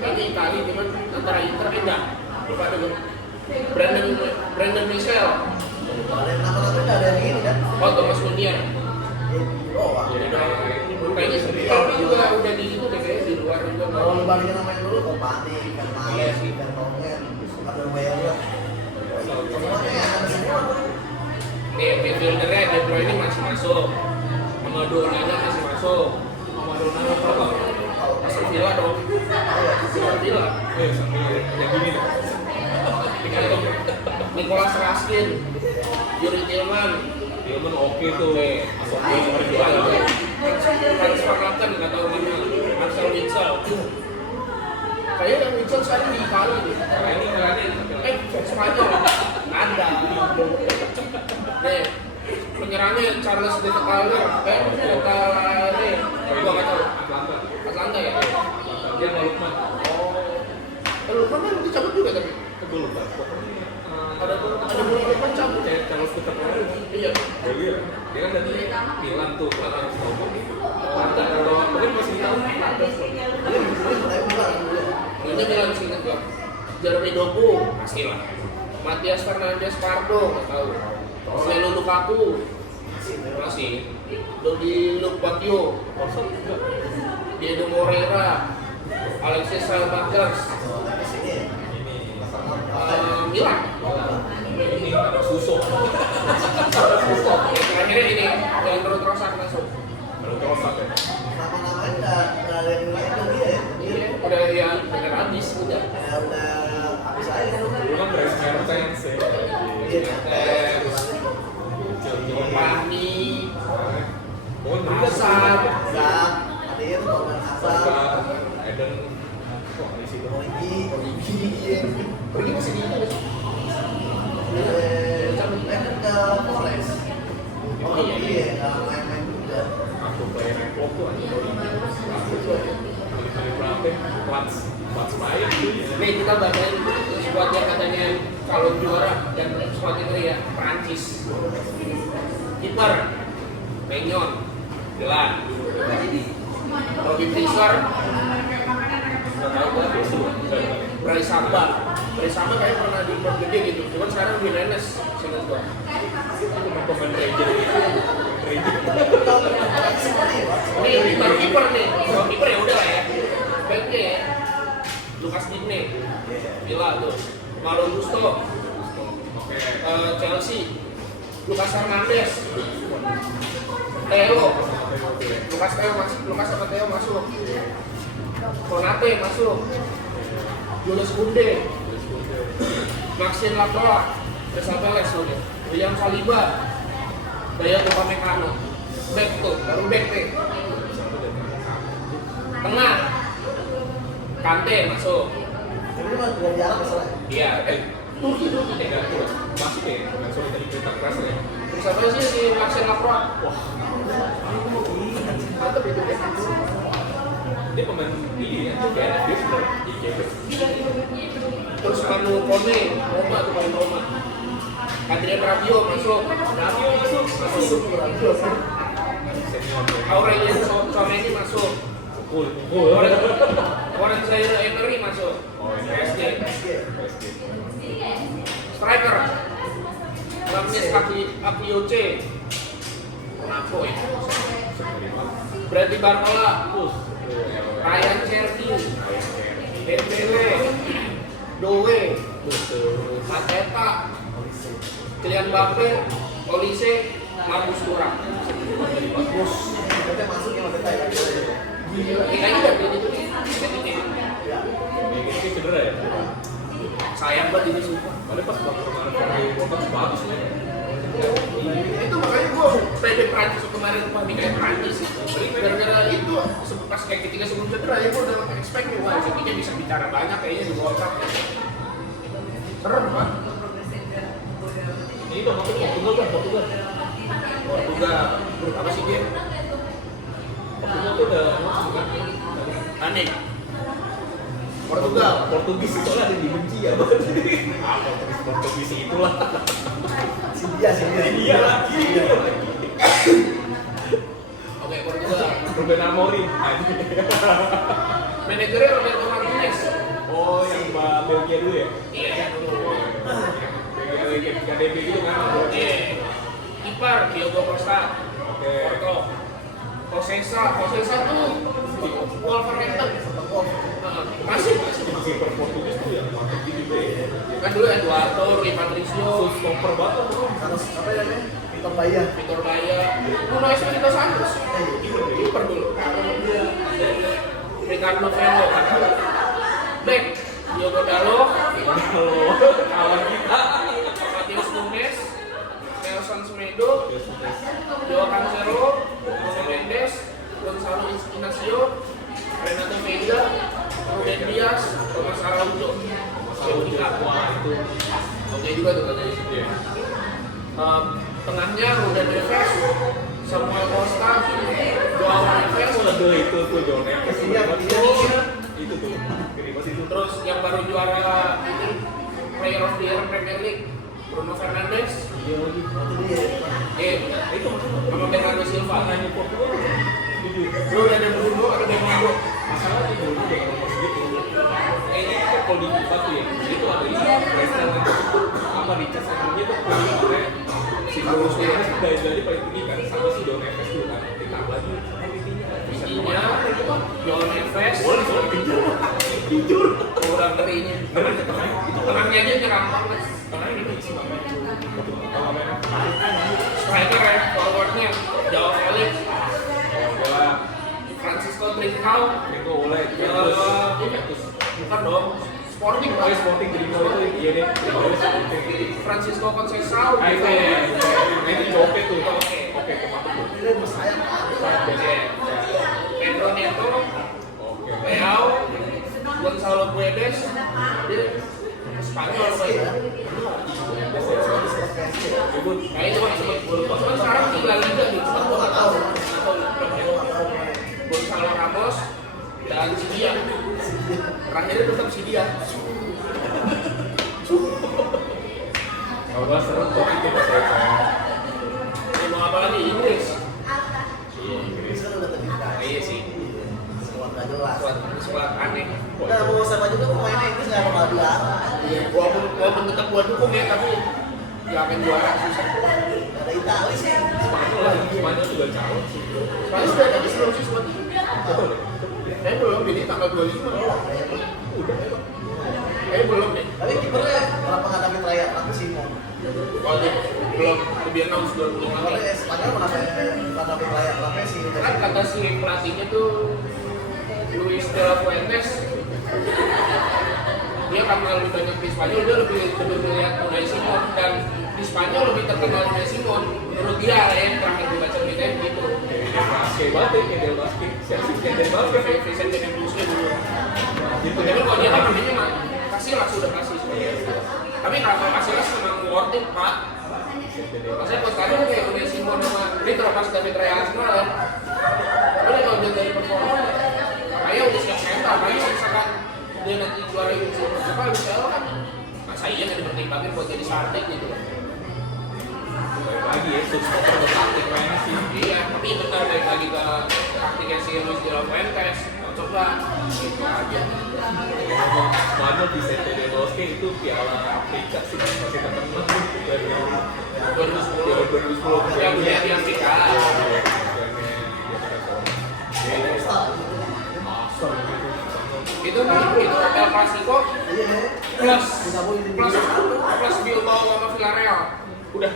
ini kali cuman antara Inter pindah, lupa ada gua. Brandon Michel, Ada yang nama-nama udah ada yang ini kan. oh Thomas Meunier. Oh, wah. Kayaknya tapi juga udah di itu deh kayaknya di luar juga. Kalau lu balikin nama yang dulu, Kompani, Vermaelen, Vertonghen, Underwear. Semuanya ya, ada semua. Nih, midfieldernya De Bruyne masih masuk. Sama Onana masih masuk. Sama Onana apa? Aston Villa dong. Aston Villa. sambil yang gini deh. Nicolas Raskin, Yuri Tillman, Tillman oke tuh. Asal dia Hans juara. Van Laken nggak tahu mana. Marcel Witsel. Kayaknya yang Witsel sekarang di Itali nih. Spanyol ada. Nih, penyerangnya Charles de Ketelaere, gua nggak tahu. Atlanta ya. Dia nggak Lukman. Lukman kan dicabut juga tapi. Gue lupa. Pokoknya Ada Lukman cabut. kayak Charles tetap lari. Iya. Iya. Dia kan dari Milan tuh. Kalau Atlanta kalau mungkin masih tahu. Ini bilang sih kan gua. Jeremy Doku pasti lah. Matias Fernandes Pardo nggak tahu. Romelu Lukaku masih. Dodi Lukbakio, Diego Moreira, Alexis Saelmakers, Milan. Ini ada Suso. Terakhirnya ini yang terus-terusan masuk. Baru Trossard ya. Nama-namanya udah ada yang lain lagi ya. Iya, udah ya bener habis udah. Ya udah habis aja kan. Dulu kan dari Mertens ya. Pani, Pokoknya Asad, Zak, Adir, Torgan Hazard, Eden. Wah, di situ. Origi, pergi masih di itu. kan ke Forest. Oh iya, nggak main-main juga. Aku player yang klop tuh aja. Aku tuh aja. Kali-kali berapa? Plats main. Nih kita bacain squad yang katanya kalau juara dan squad itu ya Prancis. Kiper Maignan, Delan, Robin Fischer, Nggak tahu gua ada tuh. Bryce Samba. Bryce Samba kayak pernah di klub gede gitu, cuman sekarang di Rennes, seingat gua. Itu pemain Ranger itu. Ranger. Ini baru kiper nih, kalau kiper ya udah lah ya. Backnya ya, Lucas Digne, Villa tuh, Malo Gusto, Chelsea, Lucas Hernandez, Theo, Lucas sama Theo masuk, Konate masuk, Jules Koundé, Maxime Lacroix, Crystal Palace tuh deh, William Saliba, Dayot Upamecano, back tuh, baru back nih. Tengah, Kante masuk. Ini mah tidak jarang masalah. Iya, Turki deh. Masuk ya. Nggak sorry tadi berita keras ya. Terus apa sih si Maxime Lacroix? Wah, mantap itu deh. Dia pemain ini ya. Dia kayak dia sebenarnya. Terus Manu Kone, Roma tuh paling Roma. Adrian Rabiot masuk. Rabiot masuk. Senior. Aurelien Tchouameni masuk. Pukul. Warren Zaire Emery masuk. Oh, ini PSG. PSG. striker Ramis Akioce Monaco ya. Bradley Barcola, Ryan Cherky, Dembele, Doe, Mateta, Kylian Mbappe, Olise, Marcus Thuram. Bos, kita masuk yang Mateta ya. Gila, kayaknya udah beli itu nih. Ya. Ini cedera ya? Sayang banget ini sumpah. Padahal pas waktu kemarin bagus nih. Itu makanya gue pede Prancis kemarin paling kayak Prancis. Gara-gara itu pas kayak ketika sebelum cedera ya gue udah expect nih wah Jokic bisa bicara banyak kayaknya di World Cup. Serem kan? Ini Portugal kan, Portugal. Menurut apa sih dia? Portugal tuh udah masuk kan? Aneh. Portugal. Portugis itu soalnya ada yang dibenci ya. Portugis itulah. Dia lagi. Oke, Portugal. Ruben Amorim. Manajernya Roberto Martinez. Oh, yang Mbak Belgia dulu ya? Iya, yang dulu. Belgia KDB gitu kan? Iya. Kiper Diogo Costa. Oke. Porto. Kosesa tuh Wolverhampton. Masih. Kiper Portugis tuh yang mantap gitu ya. Kan dulu Eduardo, Rui Patricio, Stopper banget bro. harus apa ya namanya? Victor Baia. Victor Baia, Nuno Espirito Santos. Kiper dulu. Ricardo Velo. Back Diogo Dalo, Kawan kita. Matius Nunes, Nelson Semedo, Joao Cancelo, Jose Mendes, Gonzalo Inacio, Renato Veiga, Ruben Dias, Thomas Araujo. Wah itu. Oke juga tuh katanya. Iya. Tengahnya Ruben Neves, Samuel Costa, Joao Neves, Waduh itu tuh John Neves. Iya. Itu tuh. Kiri pas itu. terus yang baru juara ini Player of the Year Premier League Bruno Fernandes, Iya lagi. itu sama Bernardo Silva. Makanya Portugal jujur. Lu udah ada Bruno, ada Bernardo. Masalahnya dulu udah ngomong segitu. Kayaknya itu kalau di FIFA tuh ya, itu ada ini Leicester itu apa Richard sebelumnya tuh punya si Bruno Fernandes dari paling tinggi kan sama si John Neves dulu kan ditambah lagi sama tingginya Intinya itu kan Joao Neves, boleh jujur kurang dari ini. itu Tengahnya aja nyerang banget. karena ini isi banget Striker ya, forwardnya Joao Felix, bola Francisco Trincao, itu oleh Juventus. Bukan dong, Sporting oh Sporting Gringo itu iya deh Francisco Conceição, itu ya itu joget tuh oke kemana tuh Ini bersayap. Pedro Neto, oke Leao, Gonzalo Guedes, dia Spanyol Ya. itu kayaknya cuma sebut cuman sekarang tinggal Liga nih, cuma gua nggak tahu. Gonzalo Ramos dan Sidia. Terakhirnya tetap Sidia. kalau seru kok itu Ini mau apa lagi? Inggris. Ini kan udah terbuka. Iya sih. Squad nggak jelas. Squad aneh. Nah, mau sama juga pemainnya Inggris nggak bakal juara. Walaupun tetap gua dukung ya, tapi nggak akan juara susah. Ada Itali sih. Spanyol lagi Spanyol juga calon sih Soalnya sudah tadi sebelum sih squad ini. betul Belum, ini tanggal 25. Belum deh. Tapi kipernya kenapa nggak David Raya? Tapi Simon. Waduh, belum lebih announce 20 Kalau lagi. Spanyol kenapa nggak David Raya? Kenapa sih? Kan kata si pelatihnya tuh Luis de la Fuentes, dia karena lebih banyak di Spanyol, dia lebih melihat Unai Simon, dan di Spanyol lebih terkenal Unai Simon menurut dia ya, terakhir dibaca beritanya gitu. basket banget ya Del Basket siapa sih Del Basket Vincent Del Bosque dulu. gitu Tapi kalau dia namanya mah kasih lah, sudah kasih sebenarnya. Tapi kalau kasih lah memang worth it pak. Maksudnya pas tadi kayak Unai Simon sama ini terlepas David Raya Arsenal ya. Tapi kalau dia dari performa, kayak udah siap mental. Kayak misalkan dia nanti juara UCL kan, masa iya nggak dipertimbangin buat jadi starting gitu. Balik lagi ya, subscriber bertaktik mainnya sih. Iya, tapi bentar balik lagi ke taktiknya si Luis de la Fuentes. Coba gitu aja. Ngomong Spanyol di Santo de Bosque itu Piala Afrika sih masih terkenal tuh dari 2010 Yang di Afrika. Itu El Clasico plus Bilbao sama Villarreal. Udah.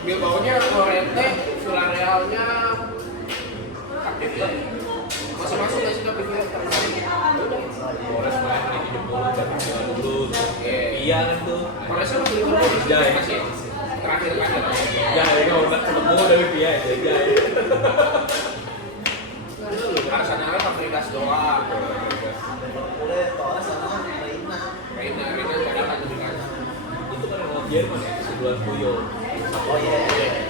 Bilbao-nya Lorente, Villarreal-nya Capdevila. Masuk nggak sih Capdevila? Polres main lagi dulu dan dulu iya kan tuh Polresnya masih di Bilbao masih terakhir. ya kalau nggak ketemu dari Pia ya Arsenal Fabregas doang. Boleh Torres sama Reina cadangan juga kan. itu kan orang Jerman ya sebulan Puyol Oh iya.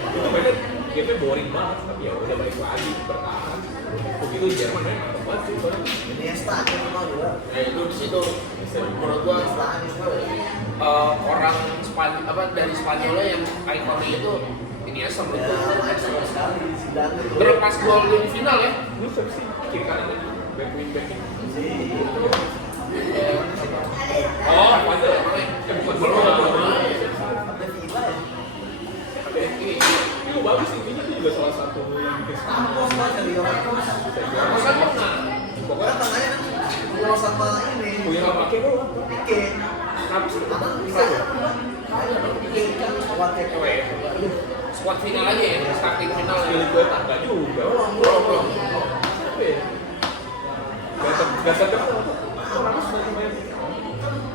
itu mainnya gamenya boring banget tapi ya udah balik lagi bertahan begitu Jerman mainnya mantap banget sih bareng Iniesta kan mau juga. Itu di situ. Menurut gua orang Spanyol dari Spanyolnya yang ikonnya itu Iniesta menurut Ya, gua. main sama sekali Zidane itu. Terlepas gol di final ya. lu siapa sih kiri kanannya back wing backnya Oh, itu namanya. bukan Belum. Ada Villa ya. itu bagus sih ini tuh juga salah satu yang bikin Ramos lah dari Ramos. Masa pernah? Pokoknya tengahnya kan Ramos sama ini. punya nggak pakai doang Pique. kenapa sih Kanan bisa ya? Ada dong Pique kan kuatnya. Squad final aja ya, starting final ya. pilih gue tangga juga Belum. apa ya gak sadar orang sudah main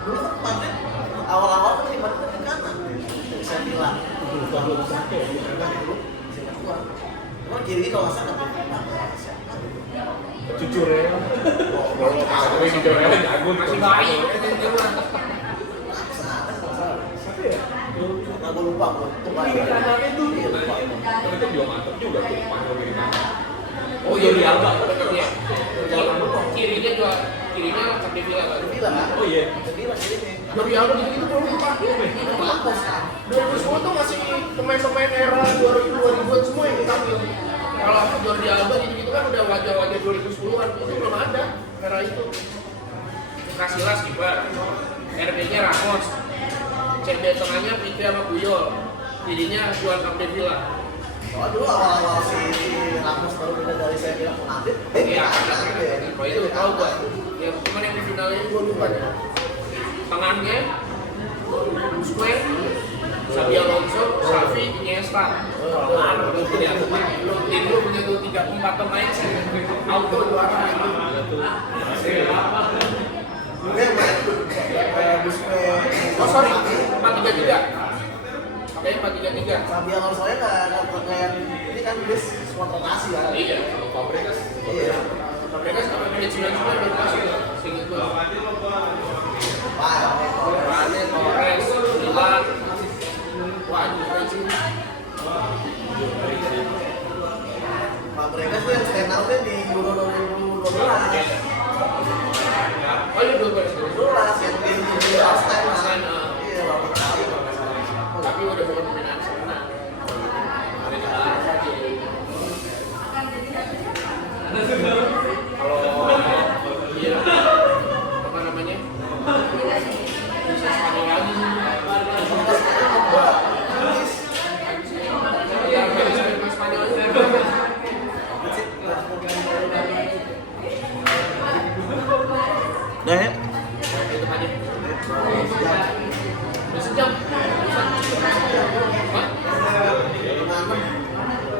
Dulu kan Madrid awal-awal kan di Madrid kan kanan. Bisa bilang. bukan belum sakit ya Kan dulu bisa kuat. Cuma kiri kalau nggak salah jujur ya tapi jujur ya jago Masih baik. siapa ya Nah, gue lupa bro. kiri kanannya tuh Iya lupa. tapi itu juga mantap juga tuh Spanyol kiri kanan Oh iya, Alba. Kirinya Capdevila kan. Villa kan? oh iya Villa ini. Jordi Alba gitu belum dipakai. Ini Ramos kan? 2010 tuh masih pemain-pemain era 2000-an semua yang dipanggil. Kalau Jordi Alba gitu kan udah wajah-wajah 2010-an itu belum ada era itu. Casillas kiper, RB-nya Ramos, CB tengahnya Pique sama Puyol, jadinya Juan Capdevila. Soalnya dulu awal-awal si Ramos baru pindah dari saya bilang ke Madrid. Iya, kalau itu tahu gua. Ya cuman yang di finalnya gua lupa deh. Tengahnya Busquets, Xabi Alonso, Xavi, Iniesta. Itu dia. Tim lu punya tuh 3-4 pemain sih. Auto juara itu. Gue main Busquets. Oh sorry, 4-3-3. Makanya 4-3-3. Xabi Alonso nya nggak kayak ini kan dia squad rotasi kan. Iya. Fabregas Iya. Mereka sampai menit 99 baru masuk. Seinget gua. Wah, Rane, Torres, Milan. Wah, itu keren sih. Fabregas tuh yang stand out-nya di Euro 2012. Oh ini 12 yang di All-Star kan. All-Star, Iya, lawan Italia. Tapi udah bukan pemain